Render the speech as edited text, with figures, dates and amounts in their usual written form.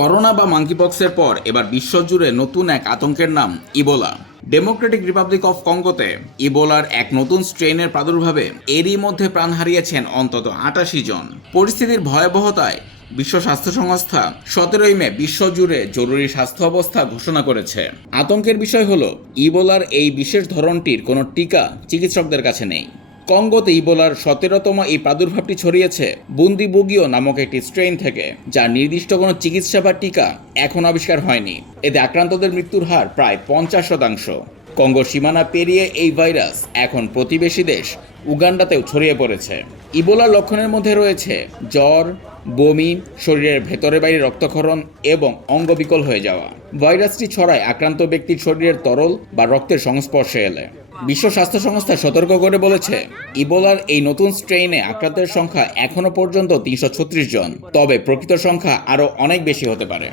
Corona বা মাঙ্কিপক্সের পর এবার বিশ্বজুড়ে নতুন এক আতঙ্কের নাম ইবোলা। ডেমোক্রেটিক রিপাবলিক অফ কঙ্গোতে ইবোলার এক নতুন স্ট্রেনের প্রাদুর্ভাবে এরই মধ্যে প্রাণ হারিয়েছেন অন্তত ৮৮ জন। পরিস্থিতির ভয়াবহতায় বিশ্ব স্বাস্থ্য সংস্থা ১৭ই মে বিশ্বজুড়ে জরুরি স্বাস্থ্য অবস্থা ঘোষণা করেছে। আতঙ্কের বিষয় হলো ইবোলার এই বিশেষ ধরনটির কোনো টিকা চিকিৎসকদের কাছে নেই। কঙ্গোতে ইবোলার ১৭তম এই প্রাদুর্ভাবটি ছড়িয়েছে বুন্দিবুগিও নামক একটি স্ট্রেইন থেকে, যার নির্দিষ্ট কোনো চিকিৎসা বা টিকা এখন আবিষ্কার হয়নি। এতে আক্রান্তদের মৃত্যুর হার প্রায় ৫০%। কঙ্গোর সীমানা পেরিয়ে এই ভাইরাস এখন প্রতিবেশী দেশ উগান্ডাতেও ছড়িয়ে পড়েছে। ইবোলার লক্ষণের মধ্যে রয়েছে জ্বর, বমি, শরীরের ভেতরে বাইরে রক্তক্ষরণ এবং অঙ্গবিকল হয়ে যাওয়া। ভাইরাসটি ছড়ায় আক্রান্ত ব্যক্তির শরীরের তরল বা রক্তের সংস্পর্শে এলে। বিশ্ব স্বাস্থ্য সংস্থা সতর্ক করে বলেছে, ইবোলার এই নতুন স্ট্রেইনে আক্রান্তের সংখ্যা এখনো পর্যন্ত ৩৩৬ জন, তবে প্রকৃত সংখ্যা আরও অনেক বেশি হতে পারে।